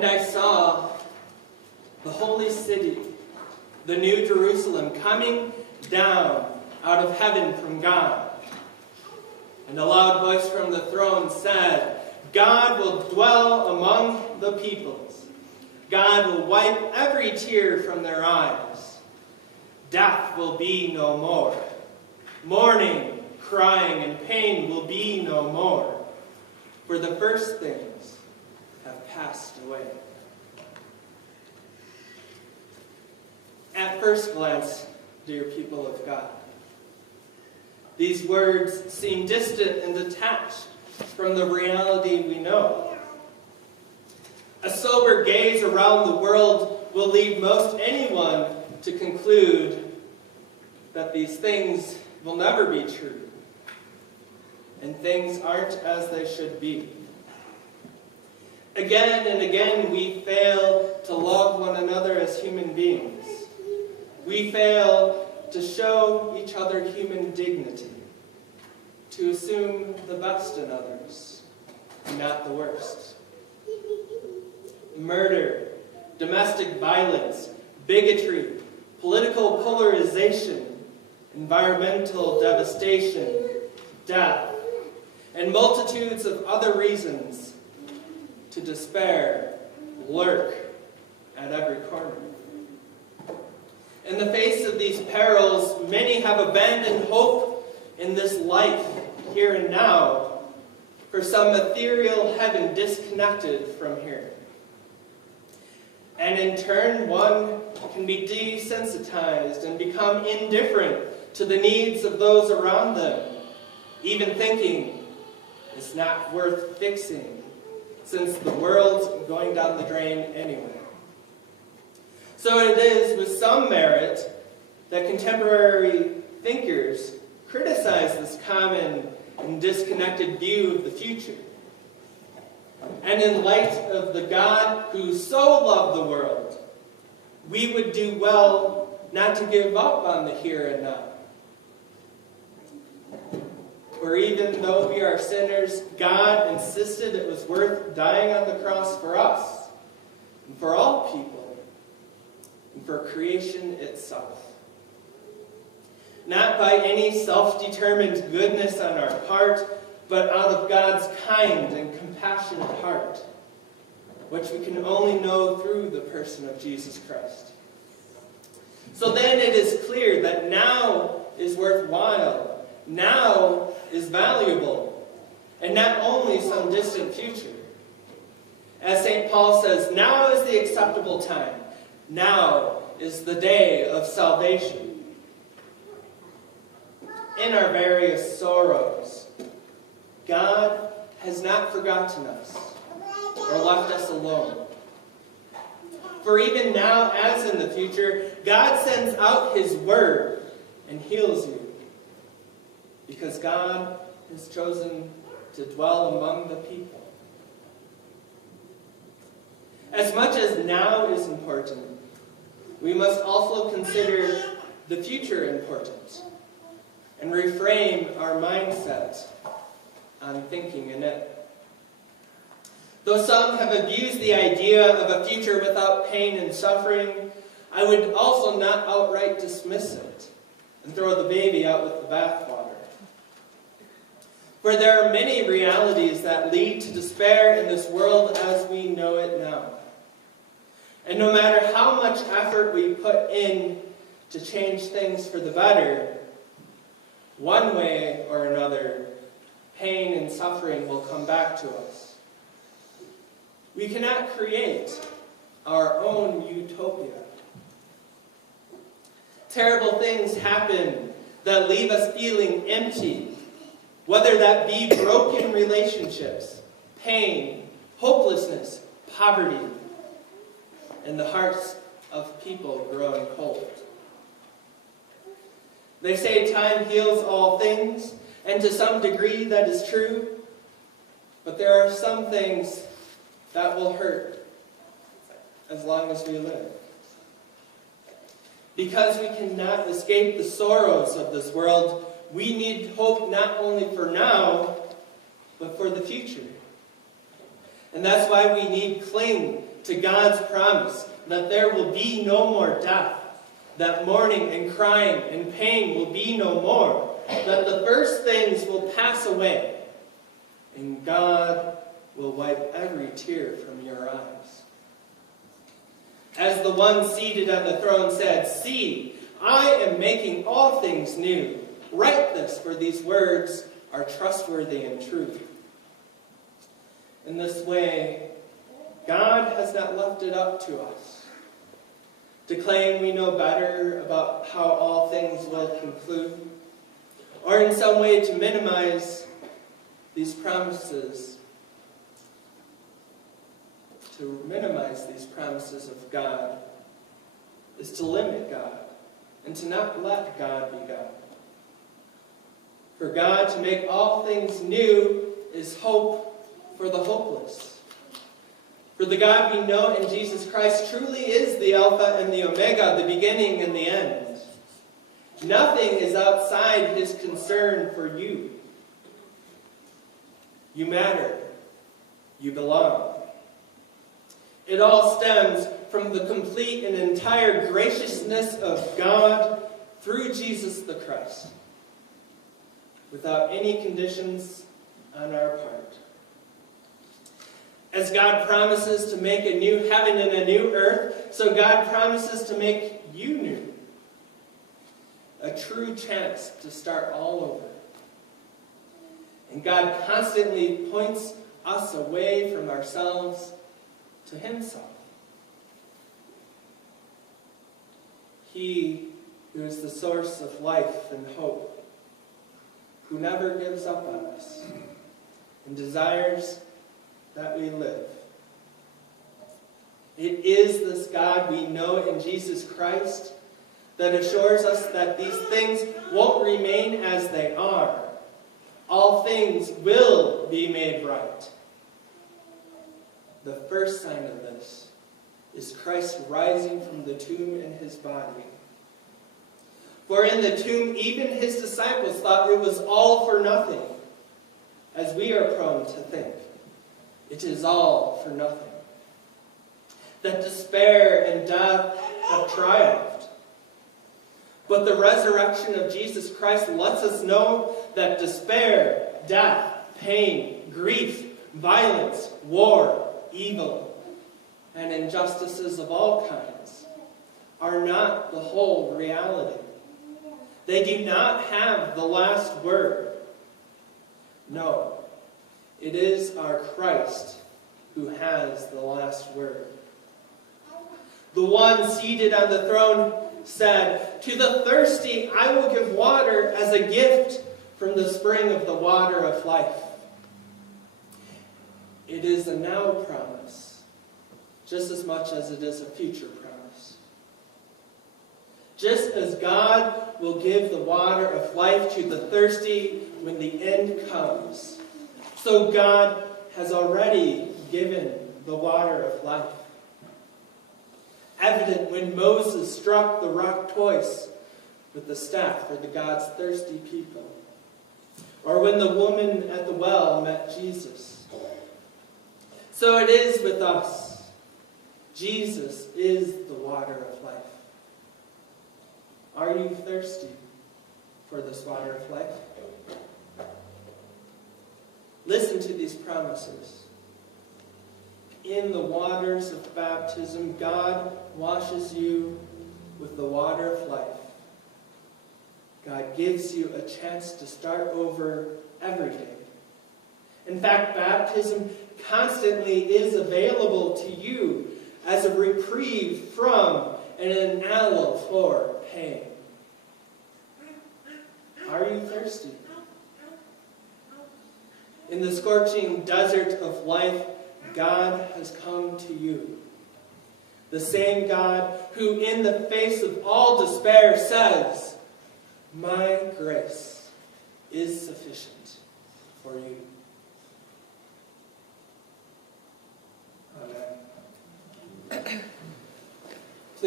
And I saw the holy city, the new Jerusalem, coming down out of heaven from God. And a loud voice from the throne said, God will dwell among the peoples. God will wipe every tear from their eyes. Death will be no more. Mourning, crying, and pain will be no more. For the first things have passed away. At first glance, dear people of God, these words seem distant and detached from the reality we know. A sober gaze around the world will lead most anyone to conclude that these things will never be true, and things aren't as they should be. Again and again, we fail to love one another as human beings. We fail to show each other human dignity, to assume the best in others, and not the worst. Murder, domestic violence, bigotry, political polarization, environmental devastation, death, and multitudes of other reasons to despair lurk at every corner. In the face of these perils, many have abandoned hope in this life, here and now, for some ethereal heaven disconnected from here. And in turn, one can be desensitized and become indifferent to the needs of those around them, even thinking it's not worth fixing, since the world's going down the drain anyway. So it is with some merit that contemporary thinkers criticize this common and disconnected view of the future. And in light of the God who so loved the world, we would do well not to give up on the here and now. For even though we are sinners, God insisted it was worth dying on the cross for us, and for all people, and for creation itself. Not by any self-determined goodness on our part, but out of God's kind and compassionate heart, which we can only know through the person of Jesus Christ. So then it is clear that now is worthwhile, now is valuable, and not only some distant future. As St. Paul says, now is the acceptable time. Now is the day of salvation. In our various sorrows, God has not forgotten us or left us alone. For even now, as in the future, God sends out His word and heals you, because God has chosen to dwell among the people. As much as now is important, we must also consider the future important and reframe our mindset on thinking in it. Though some have abused the idea of a future without pain and suffering, I would also not outright dismiss it and throw the baby out with the bathwater. For there are many realities that lead to despair in this world as we know it now. And no matter how much effort we put in to change things for the better, one way or another, pain and suffering will come back to us. We cannot create our own utopia. Terrible things happen that leave us feeling empty, whether that be broken relationships, pain, hopelessness, poverty, and the hearts of people growing cold. They say time heals all things, and to some degree that is true, but there are some things that will hurt as long as we live. Because we cannot escape the sorrows of this world, we need hope not only for now, but for the future. And that's why we need cling to God's promise that there will be no more death, that mourning and crying and pain will be no more, that the first things will pass away, and God will wipe every tear from your eyes. As the one seated on the throne said, "See, I am making all things new. Write this, for these words are trustworthy and true." In this way, God has not left it up to us to claim we know better about how all things will conclude, or in some way to minimize these promises. To minimize these promises of God is to limit God and to not let God be God. For God to make all things new is hope for the hopeless. For the God we know in Jesus Christ truly is the Alpha and the Omega, the beginning and the end. Nothing is outside his concern for you. You matter. You belong. It all stems from the complete and entire graciousness of God through Jesus the Christ, without any conditions on our part. As God promises to make a new heaven and a new earth, so God promises to make you new. A true chance to start all over. And God constantly points us away from ourselves to himself. He who is the source of life and hope, who never gives up on us and desires that we live. It is this God we know in Jesus Christ that assures us that these things won't remain as they are. All things will be made right. The first sign of this is Christ rising from the tomb in his body. For in the tomb, even his disciples thought it was all for nothing, as we are prone to think. It is all for nothing. That despair and death have triumphed. But the resurrection of Jesus Christ lets us know that despair, death, pain, grief, violence, war, evil, and injustices of all kinds are not the whole reality. They do not have the last word. No, it is our Christ who has the last word. The one seated on the throne said, "To the thirsty I will give water as a gift from the spring of the water of life." It is a now promise, just as much as it is a future promise. Just as God will give the water of life to the thirsty when the end comes, so God has already given the water of life. Evident when Moses struck the rock twice with the staff for the God's thirsty people, or when the woman at the well met Jesus. So it is with us. Jesus is the water of life. Are you thirsty for this water of life? Listen to these promises. In the waters of baptism, God washes you with the water of life. God gives you a chance to start over every day. In fact, baptism constantly is available to you as a reprieve from and an aloe for pain. Are you thirsty? In the scorching desert of life, God has come to you. The same God who in the face of all despair says, "My grace is sufficient for you." Amen.